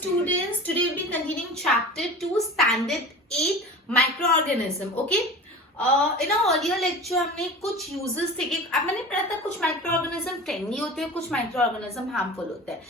students, today we'll be continuing chapter 2, standard 8, microorganism. Okay. In our earlier lecture हमने कुछ uses थे कि अब मैंने पढ़ा था कुछ माइक्रोऑर्गेनिज्म फ्रेंडली होते हैं, कुछ माइक्रोऑर्गेनिज्म हार्मफुल होते हैं.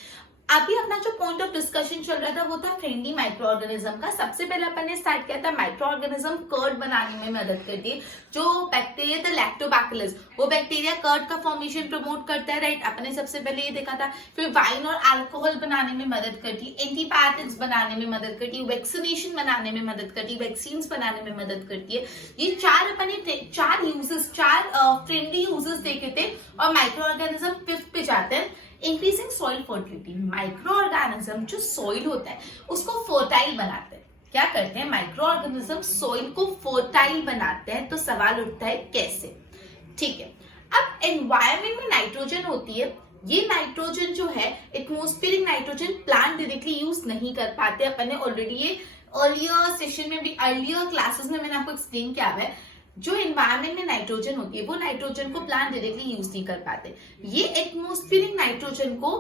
अभी अपना जो पॉइंट ऑफ डिस्कशन चल रहा था वो था फ्रेंडली माइक्रोऑर्गेनिज्म का. सबसे पहले अपन ने स्टार्ट किया था माइक्रोऑर्गेनिज्म कर्ड बनाने में मदद करती है. जो बैक्टीरिया था लैक्टोबैसिलस, वो बैक्टीरिया कर्ड का फॉर्मेशन प्रमोट करता है, राइट. अपन ने सबसे पहले ये देखा था. फिर वाइन और अल्कोहल बनाने में मदद करती है, एंटीबायोटिक्स बनाने में मदद करती है, वैक्सीनेशन बनाने में मदद करती है, वैक्सीन बनाने में मदद करती है. ये चार अपन ने चार यूजेस, चार फ्रेंडली यूजेस देखे थे. और माइक्रो ऑर्गेनिज्म फिफ्थ पे जाते हैं, increasing soil fertility. Micro organism जो सॉइल होता है उसको फर्टाइल बनाते हैं. क्या करते हैं माइक्रो ऑर्गेनिज्म? सॉइल को फर्टाइल बनाते हैं. तो सवाल उठता है कैसे? ठीक है. अब एनवायरमेंट में नाइट्रोजन होती है. ये नाइट्रोजन जो है atmospheric nitrogen plant directly use नहीं कर पाते. अपन ने ऑलरेडी ये अर्लियर सेशन में भी, अर्लियर क्लासेस में मैंने आपको एक्सप्लेन किया है. जो एनवायरमेंट में नाइट्रोजन होती है वो नाइट्रोजन को प्लांट डायरेक्टली यूज नहीं कर पाते. ये एटमॉस्फेरिक नाइट्रोजन को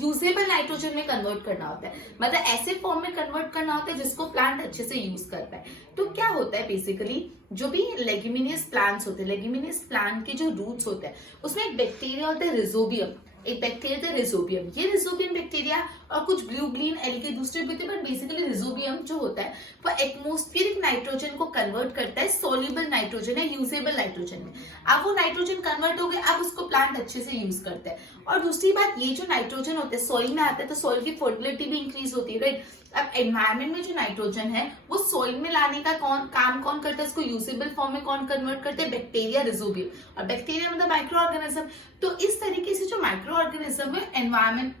यूजेबल नाइट्रोजन में कन्वर्ट करना होता है. मतलब ऐसे फॉर्म में कन्वर्ट करना होता है जिसको प्लांट अच्छे से यूज कर पाए. तो क्या होता है बेसिकली, जो भी लेग्यूमिनियस प्लांट्स होते हैं, लेग्यूमिनियस प्लांट के जो रूट्स होते हैं उसमें एक बैक्टीरिया होता है रिजोबियम. एक बैक्टीरिया था रिजोबियम. ये रिजोबियम बैक्टीरिया और कुछ ब्लू ग्रीन एल्गे दूसरे भी थे, बट बेसिकली रिजोबियम जो होता है वो एटमॉस्फेरिक नाइट्रोजन को कन्वर्ट करता है सोल्यूबल नाइट्रोजन या यूजेबल नाइट्रोजन में. अब वो नाइट्रोजन कन्वर्ट हो गया, अब उसको प्लांट अच्छे से यूज करता है. और दूसरी बात, ये जो नाइट्रोजन होता है सॉइल में आता है तो सॉइल की फर्टिलिटी भी इंक्रीज होती है, राइट. अब एनवायरमेंट में जो नाइट्रोजन है वो सॉइल में लाने का काम कौन करता है? इसको यूजेबल फॉर्म में कौन कन्वर्ट करते हैं? बैक्टीरिया रिजोबियम. और बैक्टीरिया मतलब माइक्रो ऑर्गेनिज्म. तो इस तरीके से जो माइक्रो ऑर्गेनिज्म है एनवायरमेंट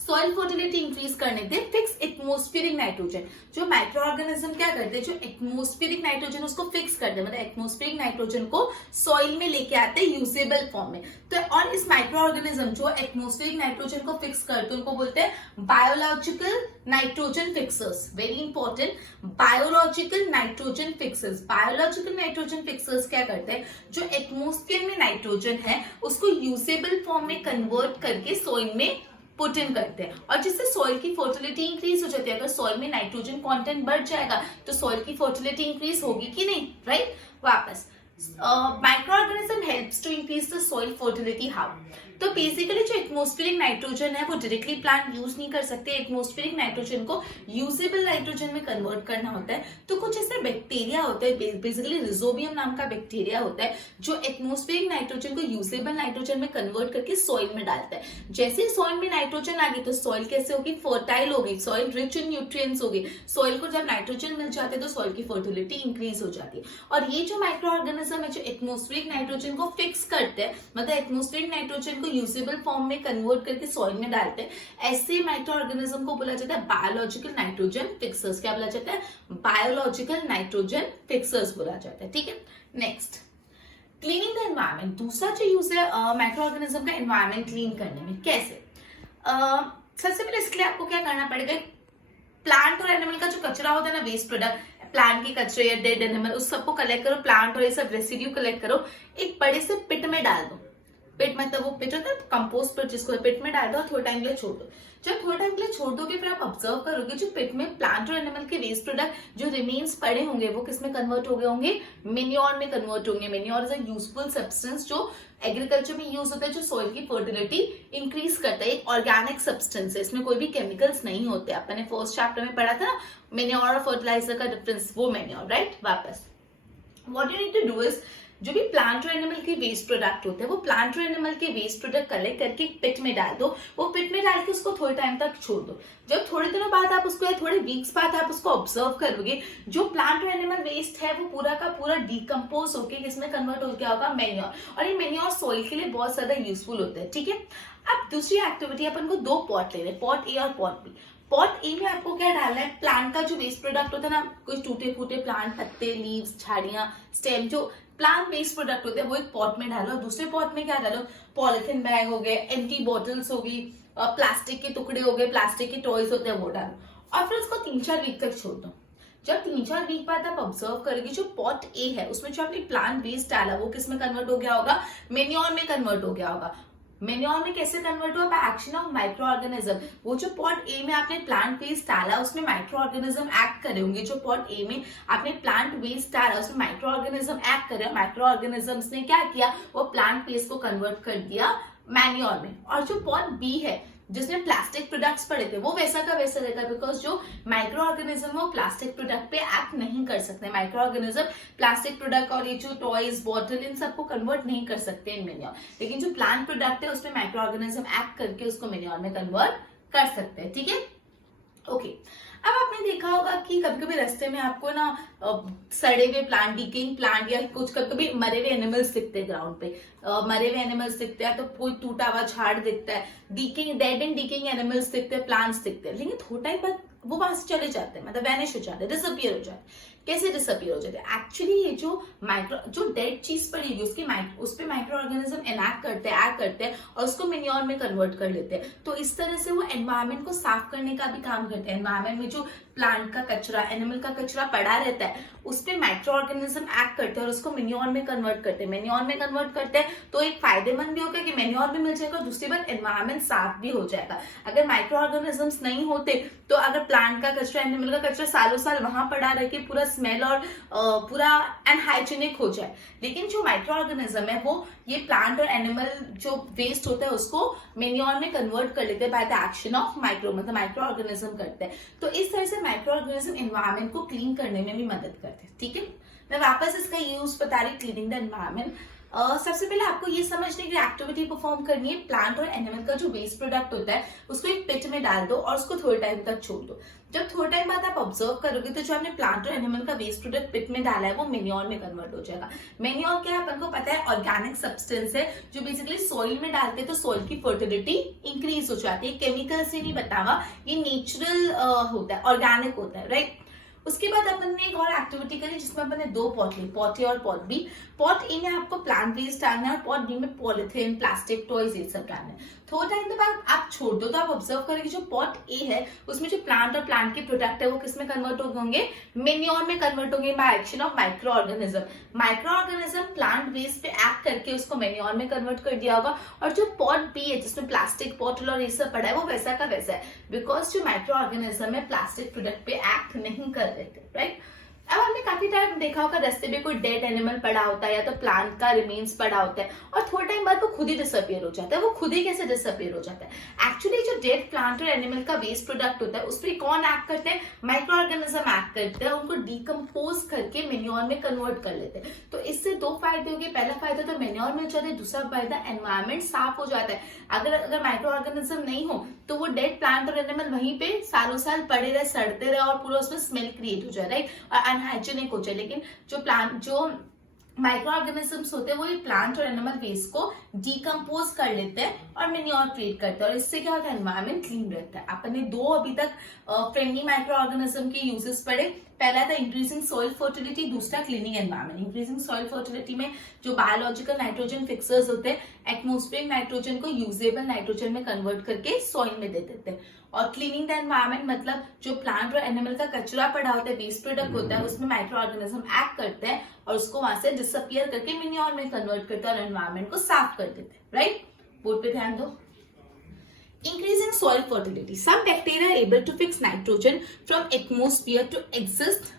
सॉइल फर्टिलिटी इंक्रीज करने के फिक्स एटमॉस्फेरिक नाइट्रोजन. जो माइक्रो ऑर्गेनिज्म क्या करते हैं, जो एटमॉस्फेरिक नाइट्रोजन उसको फिक्स करते हैं, मतलब एटमॉस्फेरिक नाइट्रोजन को सॉइल में लेके आते हैं यूजेबल फॉर्म में. तो और इस माइक्रो ऑर्गेनिज्म जो एटमॉस्फेरिक नाइट्रोजन को फिक्स करते हैं उनको बोलते हैं biological nitrogen fixers. Very important, biological nitrogen fixers. Biological nitrogen fixers क्या करते हैं, जो एटमॉस्फेयर में नाइट्रोजन है उसको यूजेबल फॉर्म में कन्वर्ट करके सॉइल में पुट इन करते हैं. और जिससे सॉइल की फर्टिलिटी इंक्रीज हो जाती है. अगर सॉइल में नाइट्रोजन कंटेंट बढ़ जाएगा तो सॉइल की फर्टिलिटी इंक्रीज होगी कि नहीं, राइट. वापस microorganism helps to increase the soil fertility. How? तो बेसिकली जो एटमॉस्फेरिक नाइट्रोजन है वो डायरेक्टली प्लांट यूज नहीं कर सकते. एटमॉस्फेरिक नाइट्रोजन को यूजेबल नाइट्रोजन में कन्वर्ट करना होता है. तो कुछ ऐसे बैक्टीरिया होते हैं, बेसिकली रिजोबियम नाम का बैक्टीरिया होता है जो एटमॉस्फेरिक नाइट्रोजन को यूजेबल नाइट्रोजन में कन्वर्ट करके सॉइल में डालता है. जैसे सॉइल में नाइट्रोजन आ गई तो सॉइल कैसे होगी? फर्टाइल हो गई. सॉइल रिच इन न्यूट्रिएंट्स हो गई. सॉइल को जब नाइट्रोजन मिल जाते हैं तो सॉइल की फर्टिलिटी इंक्रीज हो जाती है. और ये जो माइक्रो ऑर्गेनिज्म है जो एटमॉस्फेरिक नाइट्रोजन को फिक्स करते हैं, मतलब एटमॉस्फेरिक नाइट्रोजन को यूजेबल फॉर्म में कन्वर्ट करके सॉइल में डालते हैं, ऐसे माइक्रो ऑर्गेनिज्म को बोला जाता है बायोलॉजिकल नाइट्रोजन फिक्सर्स. क्या बोला जाता है? बायोलॉजिकल नाइट्रोजन फिक्सर्स बोला जाता है. ठीक है. Next, cleaning the environment. दूसरा जो यूज है माइक्रो ऑर्गेनिज्म का एनवायरमेंट क्लीन करने में. कैसे? सबसे पहले इसके लिए आपको क्या करना पड़ेगा, प्लांट और एनिमल का जो कचरा होता है ना, वेस्ट प्रोडक्ट, प्लांट के कचरे या डेड एनिमल, उस सबको कलेक्ट करो. प्लांट और ये सब रेसिड्यू कलेक्ट करो, एक बड़े से पिट में डाल दो. पिट मतलब वो पिट होता है कंपोस्ट पिट, जिसको पिट में डाल दो और थोड़ा टाइम के लिए छोड़ दो. जब थोड़ा टाइम के लिए छोड़ दोगे फिर आप ऑब्जर्व करोगे जो पिट में प्लांट और एनिमल के वेस्ट प्रोडक्ट जो रिमेन्स पड़े होंगे वो किस में कन्वर्ट हो गए होंगे? मेन्योर में कन्वर्ट होंगे. Manure is a useful substance जो एग्रीकल्चर में यूज होता है, जो सॉइल की फर्टिलिटी इंक्रीज करता है. एक ऑर्गेनिक सब्सटेंस है, इसमें कोई भी केमिकल्स नहीं होते. अपने फर्स्ट चैप्टर में पढ़ा था ना मेन्योर और फर्टिलाइजर का डिफरेंस, वो मेन्योर, राइट. वापस what you need to do is, जो भी प्लांट और एनिमल के वेस्ट प्रोडक्ट होते हैं वो प्लांट और एनिमल के वेस्ट प्रोडक्ट कलेक्ट करके पिट में डाल दो. वो पिट में डाल के उसको थोड़े टाइम तक छोड़ दो. जब थोड़े दिनों बाद आप उसको या थोड़े वीक्स बाद आप उसको ऑब्जर्व करोगे, जो प्लांट और एनिमल वेस्ट है वो पूरा का पूरा डिकम्पोज होकर किसमें कन्वर्ट हो गया होगा? मेन्योर. और ये मेन्योर सॉइल के लिए बहुत ज्यादा यूजफुल होता है. ठीक है. अब दूसरी एक्टिविटी, अपन को दो पॉट ले रहे, पॉट ए और पॉट बी. पॉट ए में आपको क्या डालना है, प्लांट का जो वेस्ट प्रोडक्ट होता है ना, कुछ टूटे फूटे प्लांट, पत्ते, लीव्स, झाड़ियां, स्टेम, जो प्लांट वेस्ट प्रोडक्ट होते हैं वो एक पॉट में डालो. दूसरे पॉट में क्या डालो? पॉलिथीन बैग हो गए, एम्प्टी बॉटल्स हो गई, प्लास्टिक के टुकड़े हो गए, प्लास्टिक के टॉयज होते हैं वो डालो. और फिर उसको 3-4 वीक तक छोड़ दो. जब 3-4 वीक बाद आप ऑब्जर्व करोगे जो पॉट ए है उसमें जो आपने प्लांट वेस्ट डाला वो किस में कन्वर्ट हो गया होगा? मेन्योर में कन्वर्ट हो गया होगा. मेन्योर में कैसे कन्वर्ट हुआ? Bye action of micro organism. वो जो पॉट ए में आपने प्लांट वेस्ट डाला उसमें माइक्रो ऑर्गेनिज्म एक्ट करे होंगे। जो पॉट ए में आपने प्लांट वेस्ट डाला उसमें माइक्रो ऑर्गेनिज्म एक्ट करे, माइक्रो ऑर्गेनिजम्स ने क्या किया, वो प्लांट वेस्ट को कन्वर्ट कर दिया मैन्योर में। और जो पॉट बी है जिसमें प्लास्टिक प्रोडक्ट्स पड़े थे वो वैसा का वैसा रहेगा, बिकॉज जो माइक्रो ऑर्गेनिज्म वो प्लास्टिक प्रोडक्ट पे एक्ट नहीं कर सकते। माइक्रो ऑर्गेनिज्म प्लास्टिक प्रोडक्ट और ये जो टॉयज, बॉटल, इन सबको कन्वर्ट नहीं कर सकते इन मेन्योर, लेकिन जो प्लांट प्रोडक्ट है उसमें माइक्रो ऑर्गेनिज्म एक्ट करके उसको मेन्योर में कन्वर्ट कर सकते हैं। ठीक है, ओके। अब आपने देखा होगा कि कभी कभी रास्ते में आपको ना सड़े हुए प्लांट, डीकेइंग प्लांट या कुछ कभी कभी मरे हुए एनिमल्स दिखते हैं ग्राउंड पे, मरे हुए एनिमल्स दिखते हैं, तो कोई टूटा हुआ झाड़ दिखता है, decaying, dead and decaying animals दिखते हैं, प्लांट्स दिखते हैं, लेकिन थोड़ा टाइम बाद वो वहां से चले जाते हैं, मतलब वैनिश हो जाते हैं, डिसअपियर हो जाते हैं। कैसे डिसअपियर हो जाते हैं? एक्चुअली ये जो डेड चीज पड़ेगी उस पे माइक्रो ऑर्गेनिज्म एक्ट करते हैं और उसको मेन्योर में कन्वर्ट कर लेते हैं। तो इस तरह से वो एनवायरमेंट को साफ करने का भी काम करते हैं। एनवायरमेंट में जो प्लांट का कचरा, एनिमल का कचरा पड़ा रहता है उस पे माइक्रो ऑर्गेनिज्म एक्ट करते हैं और उसको मेन्योर में कन्वर्ट करते हैं। मेन्योर में कन्वर्ट करते हैं तो एक फायदेमंद भी होगा कि मेन्योर भी मिल जाएगा, दूसरी बात एनवायरमेंट साफ भी हो जाएगा। अगर माइक्रो ऑर्गेनिजम्स नहीं होते तो अगर प्लांट का कचरा, एनिमल का कचरा सालों साल वहां पड़ा रह के पूरा स्मेल और पूरा अनहाइजीनिक हो जाए, लेकिन जो माइक्रो ऑर्गेनिज्म है वो ये प्लांट और एनिमल जो वेस्ट होता है उसको मेन्योर में कन्वर्ट कर लेते हैं by the action of micro, मतलब माइक्रो ऑर्गेनिज्म करते हैं। तो इस तरह से माइक्रो ऑर्गेनिज्म एनवायरमेंट को क्लीन करने में भी मदद करते हैं। ठीक है, मैं वापस इसका यूज बता रही, क्लीनिंग द एनवायरमेंट। सबसे पहले आपको ये समझने की एक्टिविटी परफॉर्म करनी है। प्लांट और एनिमल का जो वेस्ट प्रोडक्ट होता है उसको एक पिट में डाल दो और उसको थोड़े टाइम तक छोड़ दो। जब थोड़े टाइम बाद आप ऑब्जर्व करोगे तो जो आपने प्लांट और एनिमल का वेस्ट प्रोडक्ट पिट में डाला है वो मेन्योर में कन्वर्ट हो जाएगा। मेन्योर क्या है अपन को पता है, ऑर्गेनिक सब्सटेंस है जो बेसिकली सॉइल में डालते हैं तो सॉइल की फर्टिलिटी इंक्रीज हो जाती है। केमिकल से नहीं बतावा, ये नेचुरल होता है, ऑर्गेनिक होता है, राइट। उसके बाद अपन ने एक और एक्टिविटी करी जिसमें अपन ने दो पॉट ली, पॉट ए और पॉट बी। पॉट ए में आपको प्लांट वेस्ट डालना है और पॉट बी में पॉलिथीन, प्लास्टिक, टॉयज ये सब डालना है। थोड़ा टाइम के बाद आप छोड़ दो तो आप ऑब्जर्व करेंगे जो पॉट ए है उसमें जो प्लांट और प्लांट के प्रोडक्ट है वो किस में कन्वर्ट होंगे? मेन्योर में कन्वर्ट होंगे by action of microorganism. Microorganism plant waste पे एक्ट करके उसको मेन्योर में कन्वर्ट कर दिया होगा। और जो पॉट बी है जिसमें प्लास्टिक, बॉटल और ये सब पड़ा है वो वैसा का वैसा है, बिकॉज जो माइक्रो ऑर्गेनिज्म है प्लास्टिक प्रोडक्ट पे एक्ट नहीं कर रहे थे, राइट। अब हमने काफी टाइम देखा होगा रास्ते में कोई डेड एनिमल पड़ा होता है या तो प्लांट का रिमेन्स पड़ा होता है और थोड़ा टाइम बाद वो खुद ही डिसअपियर हो जाता है। वो खुद ही कैसे डिसअपियर हो जाता है? एक्चुअली जो डेड प्लांट और एनिमल का वेस्ट प्रोडक्ट होता है उस पर कौन एक्ट करते हैं? माइक्रो ऑर्गेनिज्म एक्ट करते हैं, उनको डिकम्पोज करके मेन्योर में कन्वर्ट कर लेते हैं। तो इससे दो फायदे हो गए, पहला फायदा तो मेन्योर मिल जाता है, दूसरा फायदा एनवायरमेंट साफ हो जाता है। अगर माइक्रो ऑर्गेनिज्म नहीं हो तो वो डेड प्लांट और एनिमल वहीं पे सालों साल पड़े रहे, सड़ते रहे और पूरा उसमें स्मेल क्रिएट हो जाए, राइट, और अनहाइजीनिक हो जाए। लेकिन जो माइक्रो ऑर्गेनिजम्स होते हैं वो ये प्लांट और एनिमल वेस्ट को डिकम्पोज कर लेते हैं और मेन्योर क्रिएट करते हैं और इससे क्या होता है? एनवायरमेंट क्लीन रहता है। अपन ने दो अभी तक फ्रेंडली माइक्रो ऑर्गेनिज्म के यूजेस पढ़े। पहला था इंक्रीजिंग सॉइल फर्टिलिटी, दूसरा cleaning environment. Increasing soil fertility में जो बायोलॉजिकल नाइट्रोजन फिक्सर्स होते हैं एटमॉस्फेरिक नाइट्रोजन को यूजेबल नाइट्रोजन में कन्वर्ट करके सॉइल में दे देते हैं। और क्लीनिंग द एनवायरमेंट मतलब जो प्लांट और एनिमल का कचरा पड़ा होता है, वेस्ट प्रोडक्ट होता है, उसमें माइक्रो ऑर्गेनिज्म एक्ट करते हैं और उसको वहां से डिसअपियर करके मेन्योर में कन्वर्ट करते हैं और एनवायरमेंट को साफ कर देते हैं, राइट। बोर्ड पे ध्यान दो। Increasing soil fertility. Some bacteria are able to fix nitrogen from atmosphere to exist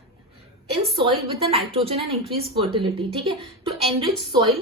in soil with the nitrogen and increase fertility. ठीक है, to enrich soil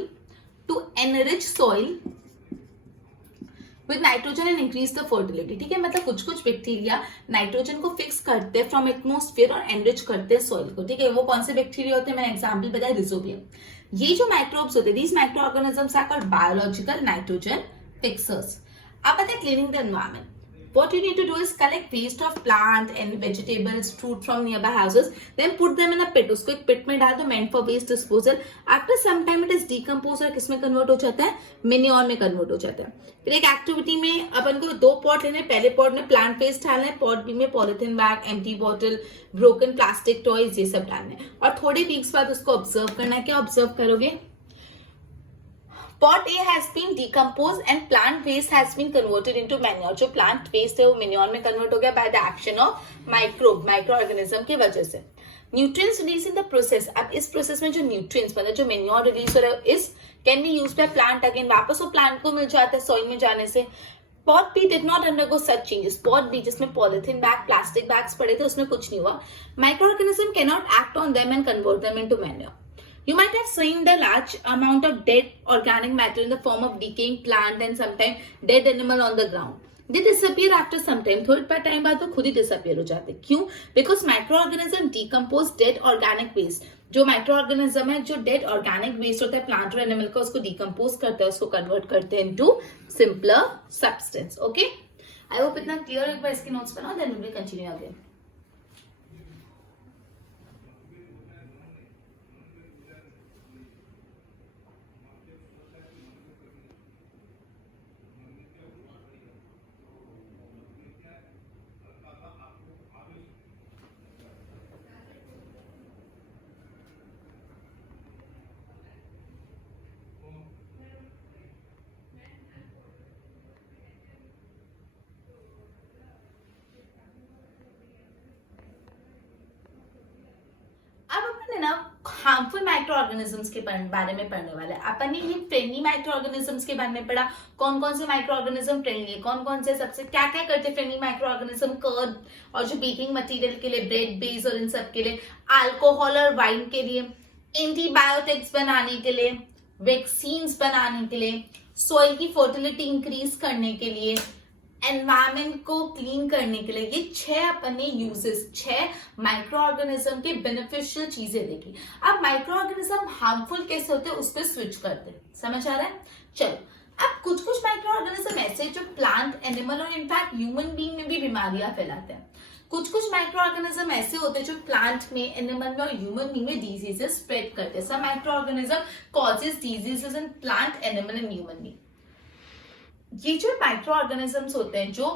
with nitrogen and increase the fertility. ठीक है, मतलब कुछ कुछ bacteria nitrogen को fix करते हैं फ्रॉम एटमोस्फेयर और एनरिच करते हैं सॉइल को। ठीक है, वो कौन से बैक्टीरिया होते हैं? मैंने एग्जांपल बताया, रिजोबियम। ये जो माइक्रोब्स होते हैं, these microorganisms are called biological nitrogen fixers. अब आता है cleaning the environment. What you need to do is collect waste of plant and vegetables, fruit from nearby houses, then put them in a pit. उसको एक पिट में डाल दो, meant for waste disposal. After some time it is decomposed और किसमें convert हो जाता है? मेन्योर में कन्वर्ट हो जाता है। फिर एक एक्टिविटी में अपन को दो पॉट लेने, पहले पॉट में प्लांट वेस्ट डालना है, पॉट बी में polythene bag, empty bottle, broken plastic toys ये सब डालना है और थोड़े वीक्स बाद उसको ऑब्जर्व करना है। क्या ऑब्जर्व करोगे? Pot A has been decomposed and plant waste has been converted into manure. जो plant waste है वो manure में convert हो गया by the action of microbe, microorganism की वजह से। Nutrients release in the process, अब इस प्रोसेस में जो न्यूट्रिएंट्स मतलब जो मेन्योर रिलीज हो रहा है इस can be used by plant again, वापस वो प्लांट को मिल जाता है सॉइल में जाने से। Pot B did not undergo such changes, pot B जिसमें पॉलिथीन बैग प्लास्टिक बैग्स पड़े थे उसमें कुछ नहीं हुआ। Microorganism can not act on them and convert them into manure. You might have seen the large amount of dead organic matter in the form of decaying plant and sometimes dead animal on the ground. They disappear after some time. थोड़े पर time बाद वो खुद ही disappear हो जाते हैं। क्यों? Because microorganism decompose dead organic waste. जो माइक्रो ऑर्गेनिज्म है जो डेड ऑर्गेनिक वेस्ट होता है प्लांट और एनिमल का उसको डिकम्पोज करते हैं, उसको कन्वर्ट करते हैं into simpler substance. Okay, I hope इतना क्लियर। एक बार इसके नोट्स बनाओ, then we will continue again. ना हार्मफुल माइक्रो ऑर्गेनिजम्स के बारे में पढ़ने वाले हैं। अपन ने ये फ्रेंडली माइक्रो ऑर्गेनिजम्स के बारे में पढ़ा, कौन कौन से माइक्रो ऑर्गेनिज्म फ्रेंडली है, कौन कौन से सबसे क्या क्या करते हैं फ्रेंडली माइक्रो ऑर्गेनिज्म, कर्ड और जो बेकिंग मटेरियल के लिए ब्रेड बेस और इन सब के लिए, अल्कोहल और वाइन के लिए, एंटीबायोटिक्स बनाने के लिए, वैक्सीन्स बनाने के लिए, सॉइल की फर्टिलिटी इंक्रीज करने के लिए, एनवायरमेंट को क्लीन करने के लिए। ये 6 अपने यूजेस, 6 माइक्रो ऑर्गेनिज्म के बेनिफिशियल चीजें देखी। अब माइक्रो ऑर्गेनिज्म हार्मफुल कैसे होते हैं उस पर स्विच करते हैं, समझ आ रहा है? चलो, अब कुछ कुछ माइक्रो ऑर्गेनिज्म ऐसे जो प्लांट, एनिमल और इनफैक्ट ह्यूमन बीइंग में भी बीमारियां फैलाते हैं। कुछ कुछ माइक्रो ऑर्गेनिज्म ऐसे होते हैं जो प्लांट में, एनिमल में और ह्यूमन बीइंग में डिजीजेस स्प्रेड करते हैं। Some microorganism causes diseases in plant, animal and human being. ये जो माइक्रो ऑर्गेनिजम्स होते हैं जो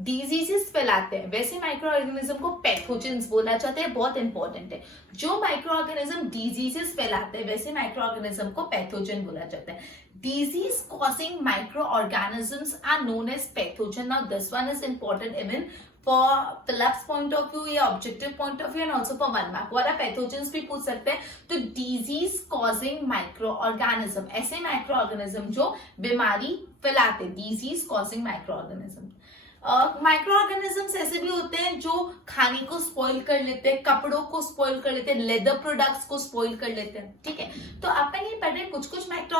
डिजीजेस फैलाते हैं, वैसे माइक्रो ऑर्गेनिज्म को पैथोजेंस बोला जाता है, बहुत इंपॉर्टेंट है। जो माइक्रो ऑर्गेनिज्म डिजीजेस फैलाते हैं वैसे माइक्रो ऑर्गेनिज्म को पैथोजन बोला जाता है। Disease causing microorganisms are known as pathogen. Now this one is important even for the lab's point of view या objective point of view and also for one mark। और आप pathogens भी पूछ सकते हैं। तो डिजीज कॉजिंग माइक्रो ऑर्गेनिज्म, ऐसे micro organism जो बीमारी फैलाते, disease causing microorganism. Micro organisms ऐसे भी होते हैं जो खाने को स्पॉइल कर लेते हैं, कपड़ों को स्पॉइल कर लेते हैं, लेदर प्रोडक्ट्स को स्पॉइल कर लेते हैं, ठीक है। तो अपन ये पढ़ रहे कुछ कुछ माइक्रो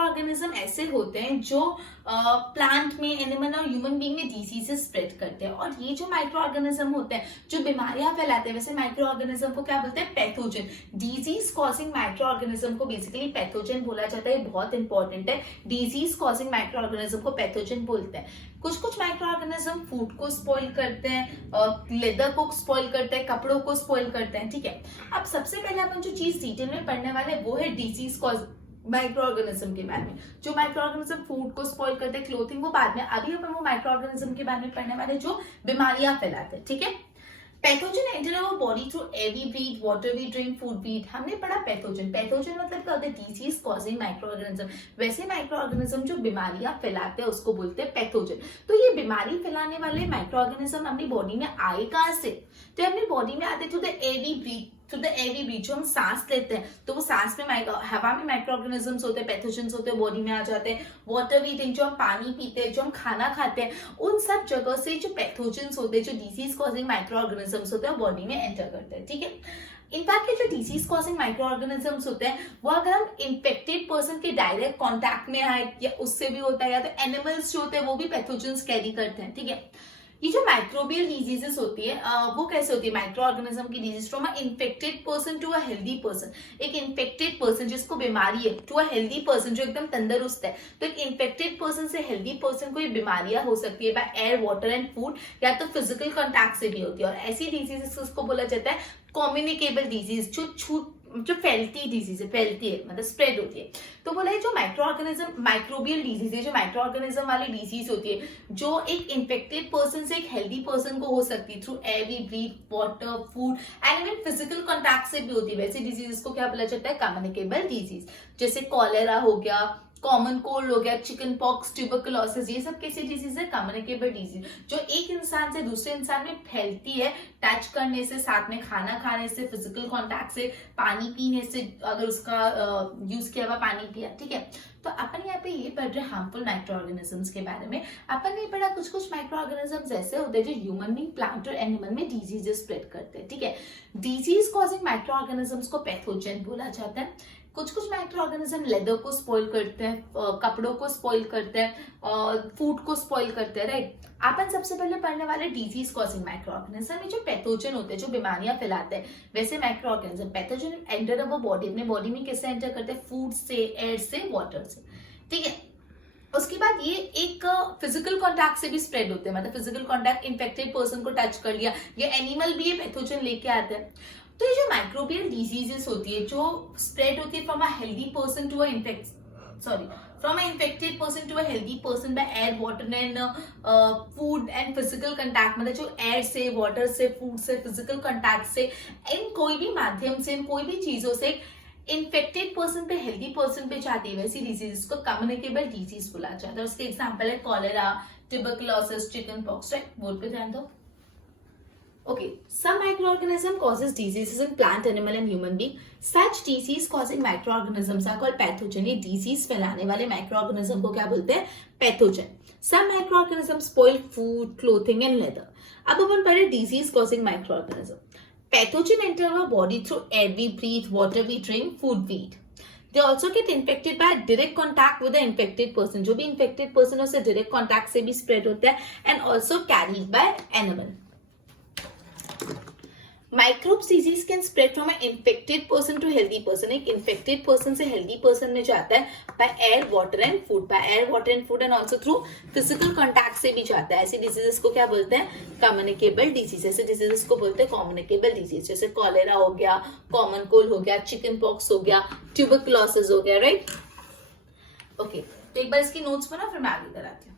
ऑर्गेनिज्म ऐसे होते हैं जो प्लांट में, एनिमल और ह्यूमन बीइंग में डिजीजेस स्प्रेड करते हैं। और ये जो माइक्रो ऑर्गेनिज्म होते हैं जो बीमारियां फैलाते हैं, वैसे माइक्रो ऑर्गेनिज्म को क्या बोलते हैं? Pathogen. Disease causing micro organism को बेसिकली पैथोजन बोला जाता है, बहुत इंपॉर्टेंट है। डिजीज कॉजिंग माइक्रो ऑर्गेनिज्म को पैथोजन बोलते हैं। कुछ कुछ माइक्रो ऑर्गेनिज्म फूड को स्पॉइल करते हैं, लेदर को स्पॉइल करते हैं, कपड़ों को स्पॉइल करते हैं, ठीक है। अब सबसे पहले अपन जो चीज डिटेल में पढ़ने वाले वो है डिजीज कॉज माइक्रो ऑर्गेनिज्म के बारे में। जो माइक्रो ऑर्गेनिज्म फूड को स्पॉइल करते हैं, क्लोथिंग, वो बाद में। अभी अपन वो माइक्रो ऑर्गेनिज्म के बारे में पढ़ने वाले जो बीमारियां फैलाते हैं, ठीक है। Pathogen enter our body through air we breathe, water we drink, food we eat. हमने पढ़ा पैथोजन। पैथोजन मतलब क्या होता है? Disease causing microorganism. वैसे माइक्रो ऑर्गेनिज्म जो बीमारियां फैलाते हैं उसको बोलते हैं पैथोजन। तो ये बीमारी फैलाने वाले माइक्रो ऑर्गेनिज्म अपनी बॉडी में आए कहां से? तो अपनी बॉडी में आते through the air we breathe, through the air we breathe. जो हम सांस लेते हैं तो वो सांस में हवा में माइक्रो ऑर्गेनिजम्स होते हैं, पैथोजेंस होते हैं, बॉडी में आ जाते हैं। वाटर वी ड्रिंक, जो हम पानी पीते हैं, जो हम खाना खाते हैं, उन सब जगह से जो पैथोजेंस होते हैं, जो डिजीज कॉजिंग माइक्रो ऑर्गेनिजम्स होते हैं, बॉडी में एंटर करते हैं, ठीक है। इनफैक्ट ये जो डिजीज कॉजिंग माइक्रो ऑर्गेनिजम्स होते हैं वो अगर हम इन्फेक्टेड पर्सन के डायरेक्ट कॉन्टैक्ट में आए या उससे भी होता है, या तो एनिमल्स जो होते हैं वो भी पैथोजेंस कैरी करते हैं, ठीक है। ये जो माइक्रोबियल डिजीजेस होती है वो कैसे होती है? माइक्रो ऑर्गेनिज्म की disease from a infected person to a healthy person. एक इन्फेक्टेड पर्सन जिसको बीमारी है टू अ हेल्दी पर्सन जो एकदम तंदुरुस्त है। तो एक इन्फेक्टेड पर्सन से हेल्दी पर्सन को ये बीमारियां हो सकती है by air, water and food, या तो फिजिकल कॉन्टैक्ट से भी होती है। और ऐसी डिजीजेस को बोला जाता है कम्युनिकेबल डिजीज, जो फैलती डिजीज है, फैलती है मतलब स्प्रेड होती है। तो बोला है जो माइक्रो ऑर्गेनिज्म माइक्रोबियल डिजीज है, जो माइक्रो ऑर्गेनिज्म वाली डिजीज होती है जो एक इन्फेक्टेड पर्सन से एक हेल्दी पर्सन को हो सकती है through air we breathe, water, food and even physical contact से भी होती है। वैसे डिजीज को क्या बोला जाता है? Communicable disease. जैसे कॉलेरा हो गया, कॉमन कोल्ड हो गया, चिकन पॉक्स, ट्यूबरकुलोसिस, ये सब कैसी डिजीज है? Communicable disease. जो एक इंसान इंसान से दूसरे इंसान में फैलती है टच करने से, साथ में खाना खाने से, फिजिकल कांटेक्ट से, पानी पीने से, अगर उसका यूज किया हुआ पानी पिया, ठीक है। तो अपन यहाँ पे ये पढ़ रहे हार्मफुल माइक्रो ऑर्गेनिजम्स के बारे में। अपन ने पढ़ा कुछ कुछ माइक्रो ऑर्गेनिजम्स ऐसे होते हैं जो ह्यूमन बीइंग, प्लांट और एनिमल में डिजीजेस स्प्रेड करते हैं, ठीक है। डिजीज कॉजिंग माइक्रो ऑर्गेनिजम्स को पैथोजन बोला जाता है। कुछ कुछ माइक्रो ऑर्गेनिज्म लेदर को स्पॉइल करते हैं, कपड़ों को स्पॉइल करते हैं, फूड को स्पॉइल करते हैं, राइट। अपन सबसे पहले पढ़ने वाले डिजीज कॉजिंग माइक्रो ऑर्गेनिज्म में जो पैथोजन होते हैं, जो बीमारियां फैलाते हैं, वैसे micro organism. Pathogen enter our body, अपने बॉडी में कैसे एंटर करते हैं? फूड से, एयर से, वाटर से, ठीक है। उसके बाद ये एक फिजिकल कांटेक्ट से भी स्प्रेड होते हैं, मतलब फिजिकल कांटेक्ट, इन्फेक्टेड पर्सन को टच कर लिया, ये एनिमल भी ये पैथोजन लेके आते हैं। तो ये जो माइक्रोबियल डिजीजेस होती है जो स्प्रेड होती है from a healthy person to from an infected person to a healthy person by air, water and food and physical contact, मतलब जो एयर से, वाटर से, फूड से, फिजिकल कांटेक्ट से, इन कोई भी माध्यम से, इन कोई भी चीजों से इन्फेक्टेड पर्सन पे, हेल्दी पर्सन पे जाती है, वैसी डिजीज को कम्युनिकेबल डिजीज बोला जाता है। उसके एग्जांपल है cholera, tuberculosis, chicken pox, right. Board पे ध्यान दो। Okay, some microorganism causes diseases in plant, animal and human being. Such disease causing microorganisms are called pathogen. ये disease फैलाने वाले microorganism को क्या बोलते हैं? Pathogen. Some microorganisms spoil food, clothing and leather. अब अपन पढ़े disease causing microorganism. Pathogen enter our body through air we breathe, water we drink, food we eat. They also get infected by direct contact with the infected person. जो भी infected person है उससे direct contact से भी spread होता है, and also carried by animal. Microbes disease can spread from infected person to healthy person. एक infected person से हेल्दी पर्सन में जाता है by air, water and food, by air, water and food and also through physical contact से भी जाता है। ऐसे डिजीजेस को क्या बोलते हैं? Communicable disease. ऐसे डिजीजेस को बोलते हैं कम्युनिकेबल डिजीज, जैसे कॉलेरा हो गया, कॉमन कोल्ड हो गया, चिकन पॉक्स हो गया, ट्यूबरकुलोसिस हो गया, राइट। ओके, तो एक बार इसकी नोट्स बनाओ, फिर मैं आगे कराती हूँ।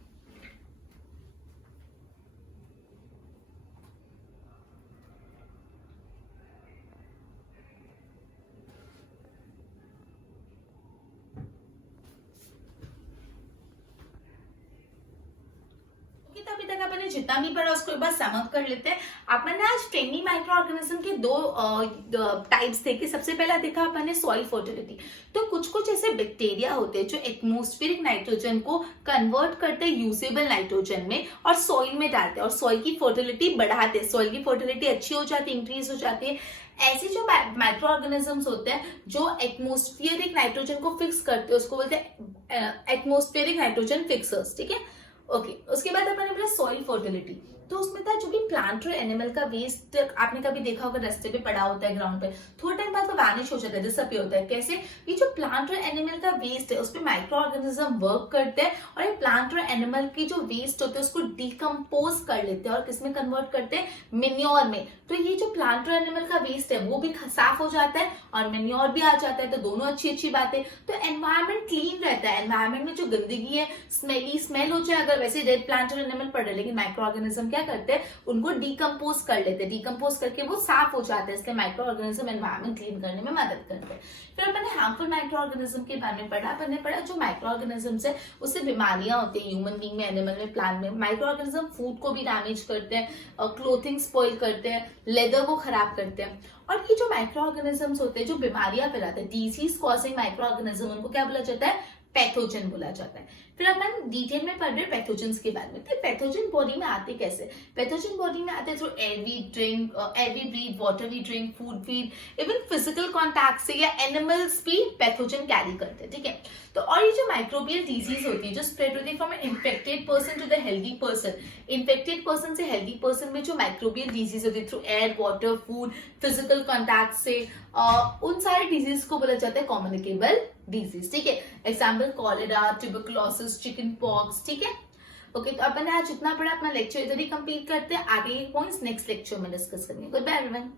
अभी तक अपन ने जितना भी पढ़ा उसको एक बार समअप कर लेते हैं। अपन ने आज फ्रेंडली माइक्रो ऑर्गेनिज्म के दो टाइप्स देखे। सबसे पहला देखा अपन ने सॉइल फर्टिलिटी। तो कुछ कुछ ऐसे बैक्टीरिया होते हैं जो एटमॉस्फेरिक नाइट्रोजन को कन्वर्ट करते हैं यूजेबल नाइट्रोजन में और सॉइल में डालते हैं और सॉइल की फर्टिलिटी बढ़ाते हैं। सॉइल की फर्टिलिटी अच्छी हो जाती है, इंक्रीज हो जाती है। ऐसे जो माइक्रो ऑर्गेनिजम्स होते हैं जो एटमॉस्फेरिक नाइट्रोजन को फिक्स करते हैं उसको बोलते हैं एटमॉस्फेरिक नाइट्रोजन फिक्सर्स, ठीक है। ओके, उसके बाद अपन ने बोला सॉइल फर्टिलिटी। तो उसमें था जो भी प्लांट और एनिमल का वेस्ट आपने कभी देखा होगा, रास्ते पे पड़ा होता है ग्राउंड पे, थोड़ा टाइम बाद वो वैनिश हो जाता है, डिसअपीयर होता है। कैसे? ये जो प्लांट और एनिमल का वेस्ट है उसपे माइक्रो ऑर्गेनिज्म वर्क करते हैं और ये प्लांट और एनिमल की जो वेस्ट होते हैं उसको डिकम्पोज कर लेते हैं और किसमें कन्वर्ट करते हैं? मेन्योर में। तो ये जो प्लांट और एनिमल का वेस्ट है वो भी साफ हो जाता है और मेन्योर भी आ जाता है, तो दोनों अच्छी अच्छी बात है। तो एनवायरमेंट क्लीन रहता है। एनवायरमेंट में जो गंदगी है, स्मेली स्मेल हो जाए, अगर वैसे डेड प्लांट और एनिमल पड़ रहे, लेकिन माइक्रो ऑर्गेनिज्म क्या करते हैं? उनको डिकम्पोज कर लेते हैं। डिकम्पोज करके वो साफ हो जाते हैं, इसलिए माइक्रो ऑर्गेनिज्म एनवायरमेंट क्लीन करने में मदद करते हैं। फिर अपन ने हार्मफुल माइक्रो ऑर्गेनिज्म के बारे में पढ़ा। अपन ने पढ़ा जो माइक्रो ऑर्गेनिज्म है उससे बीमारियां होती है, ह्यूमन बीइंग में, एनिमल में, प्लांट में। माइक्रो ऑर्गेनिज्म फूड को भी डैमेज करते हैं, क्लोथिंग स्पॉइल करते हैं, लेदर को खराब करते हैं। और ये जो माइक्रो ऑर्गेनिजम्स होते हैं जो बीमारियां फैलाते हैं, डिजीज कॉजिंग माइक्रो ऑर्गेनिज्म, उनको क्या बोला जाता है? पैथोजन बोला जाता है। फिर अपन डिटेल में पढ़ रहे पैथोजेंस के बारे में। तो पैथोजन बॉडी में आते कैसे? पैथोजन बॉडी में आते through air we drink, air we breathe, water we drink, food feed, even physical contact से, या एनिमल्स भी पैथोजन कैरी करते हैं, ठीक है। तो और ये जो माइक्रोबियल डिजीज होती है जो स्प्रेड होती है from infected person to the healthy person, infected person से हेल्दी पर्सन में जो माइक्रोबियल डिजीज होती है through air, water, food, physical contact से, उन सारे डिजीज को बोला जाता है कम्युनिकेबल डिजीज, ठीक है। Example cholera, tuberculosis, chicken pox, ठीक है। ओके, तो अपन ने आज जितना पढ़ा अपना लेक्चर इधर ही कंप्लीट करते हैं। आगे के पॉइंट्स नेक्स्ट लेक्चर में डिस्कस करेंगे। Goodbye everyone.